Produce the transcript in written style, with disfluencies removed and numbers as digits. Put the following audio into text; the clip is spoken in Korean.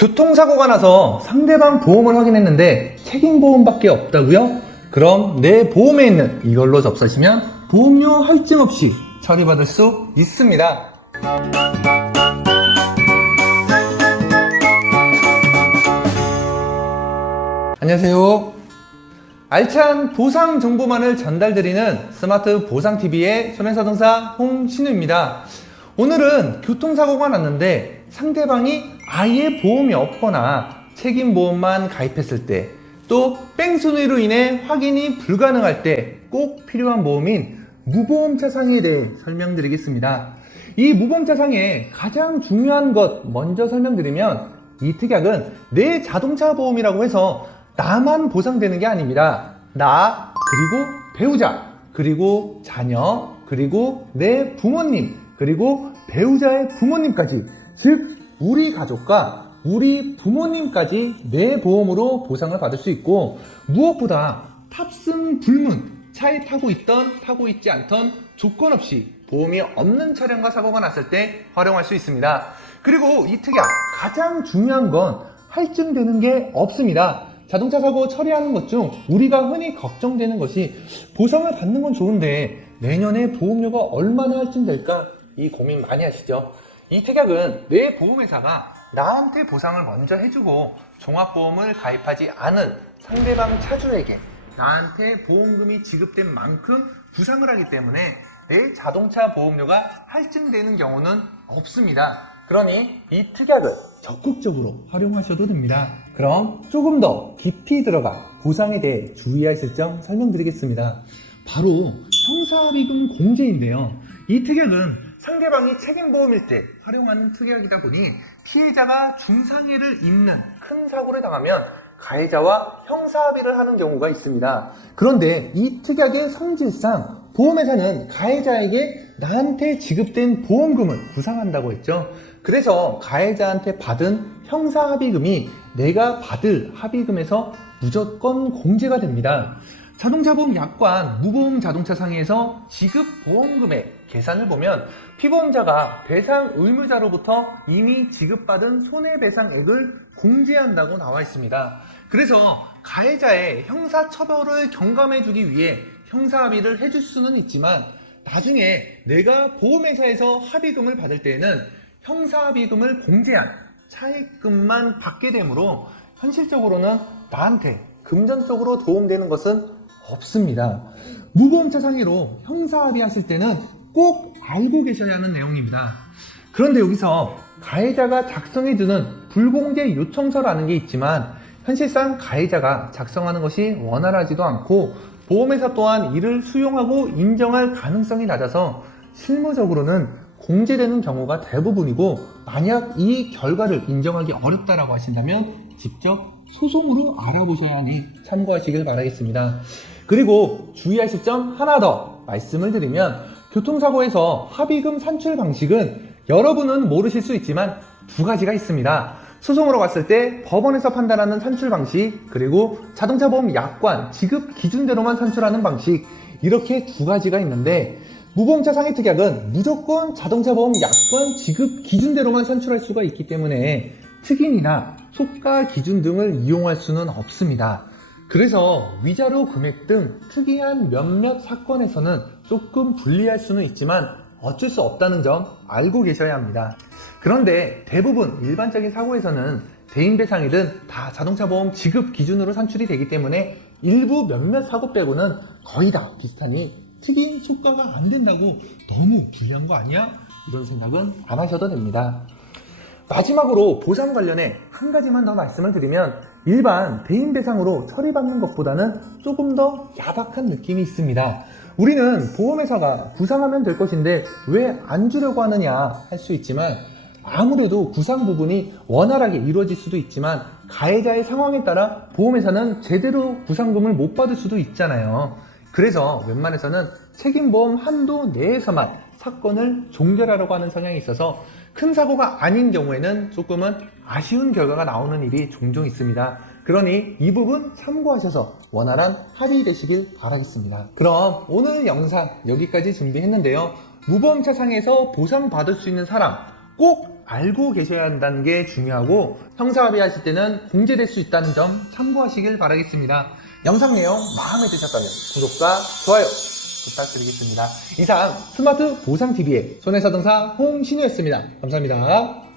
교통사고가 나서 상대방 보험을 확인했는데 책임보험밖에 없다고요? 그럼 내 보험에 있는 이걸로 접수하시면 보험료 할증 없이 처리받을 수 있습니다. 안녕하세요. 알찬 보상 정보만을 전달드리는 스마트 보상TV의 손해자동사 홍신우입니다. 오늘은 교통사고가 났는데 상대방이 아예 보험이 없거나 책임보험만 가입했을 때, 또 뺑소니로 인해 확인이 불가능할 때 꼭 필요한 보험인 무보험차 상해에 대해 설명드리겠습니다. 이 무보험차 상해 가장 중요한 것 먼저 설명드리면, 이 특약은 내 자동차 보험이라고 해서 나만 보상되는 게 아닙니다. 나, 그리고 배우자, 그리고 자녀, 그리고 내 부모님, 그리고 배우자의 부모님까지, 즉 우리 가족과 우리 부모님까지 내 보험으로 보상을 받을 수 있고, 무엇보다 탑승 불문, 차에 타고 있던 타고 있지 않던 조건 없이 보험이 없는 차량과 사고가 났을 때 활용할 수 있습니다. 그리고 이 특약 가장 중요한 건 할증되는 게 없습니다. 자동차 사고 처리하는 것 중 우리가 흔히 걱정되는 것이, 보상을 받는 건 좋은데 내년에 보험료가 얼마나 할증될까, 이 고민 많이 하시죠. 이 특약은 내 보험회사가 나한테 보상을 먼저 해주고 종합보험을 가입하지 않은 상대방 차주에게 나한테 보험금이 지급된 만큼 부상을 하기 때문에 내 자동차 보험료가 할증되는 경우는 없습니다. 그러니 이 특약을 적극적으로 활용하셔도 됩니다. 그럼 조금 더 깊이 들어가 보상에 대해 주의하실 점 설명드리겠습니다. 바로 형사합의금 공제인데요. 이 특약은 상대방이 책임보험일 때 활용하는 특약이다 보니 피해자가 중상해를 입는 큰 사고를 당하면 가해자와 형사합의를 하는 경우가 있습니다. 그런데 이 특약의 성질상 보험회사는 가해자에게 나한테 지급된 보험금을 구상한다고 했죠. 그래서 가해자한테 받은 형사합의금이 내가 받을 합의금에서 무조건 공제가 됩니다. 자동차보험 약관 무보험 자동차 상해에서 지급 보험금의 계산을 보면 피보험자가 배상 의무자로부터 이미 지급받은 손해배상액을 공제한다고 나와 있습니다. 그래서 가해자의 형사처벌을 경감해주기 위해 형사합의를 해줄 수는 있지만, 나중에 내가 보험회사에서 합의금을 받을 때에는 형사합의금을 공제한 차액금만 받게 되므로 현실적으로는 나한테 금전적으로 도움되는 것은 없습니다. 무보험차 상해로 형사합의 하실 때는 꼭 알고 계셔야 하는 내용입니다. 그런데 여기서 가해자가 작성해주는 불공제 요청서라는 게 있지만, 현실상 가해자가 작성하는 것이 원활하지도 않고 보험회사 또한 이를 수용하고 인정할 가능성이 낮아서 실무적으로는 공제되는 경우가 대부분이고, 만약 이 결과를 인정하기 어렵다라고 하신다면 직접 소송으로 알아보셔야 하니 참고하시길 바라겠습니다. 그리고 주의하실 점 하나 더 말씀을 드리면, 교통사고에서 합의금 산출 방식은 여러분은 모르실 수 있지만 두 가지가 있습니다. 소송으로 갔을 때 법원에서 판단하는 산출 방식, 그리고 자동차보험 약관 지급 기준대로만 산출하는 방식, 이렇게 두 가지가 있는데, 무보험차 상해 특약은 무조건 자동차보험 약관 지급 기준대로만 산출할 수가 있기 때문에 특인이나 속가 기준 등을 이용할 수는 없습니다. 그래서 위자료 금액 등 특이한 몇몇 사건에서는 조금 불리할 수는 있지만 어쩔 수 없다는 점 알고 계셔야 합니다. 그런데 대부분 일반적인 사고에서는 대인배상이든 다 자동차보험 지급 기준으로 산출이 되기 때문에 일부 몇몇 사고 빼고는 거의 다 비슷하니 특이인 속가가 안 된다고 너무 불리한 거 아니야? 이런 생각은 안 하셔도 됩니다. 마지막으로 보상 관련해 한 가지만 더 말씀을 드리면, 일반 대인배상으로 처리받는 것보다는 조금 더 야박한 느낌이 있습니다. 우리는 보험회사가 구상하면 될 것인데 왜 안 주려고 하느냐 할 수 있지만, 아무래도 구상 부분이 원활하게 이루어질 수도 있지만 가해자의 상황에 따라 보험회사는 제대로 구상금을 못 받을 수도 있잖아요. 그래서 웬만해서는 책임보험 한도 내에서만 사건을 종결하려고 하는 성향이 있어서 큰 사고가 아닌 경우에는 조금은 아쉬운 결과가 나오는 일이 종종 있습니다. 그러니 이 부분 참고하셔서 원활한 합의 되시길 바라겠습니다. 그럼 오늘 영상 여기까지 준비했는데요. 무보험차 상해에서 보상받을 수 있는 사람 꼭 알고 계셔야 한다는 게 중요하고 형사합의하실 때는 공제될 수 있다는 점 참고하시길 바라겠습니다. 영상 내용 마음에 드셨다면 구독과 좋아요 부탁드리겠습니다. 이상 스마트 보상TV의 손해사동사 홍신우였습니다. 감사합니다.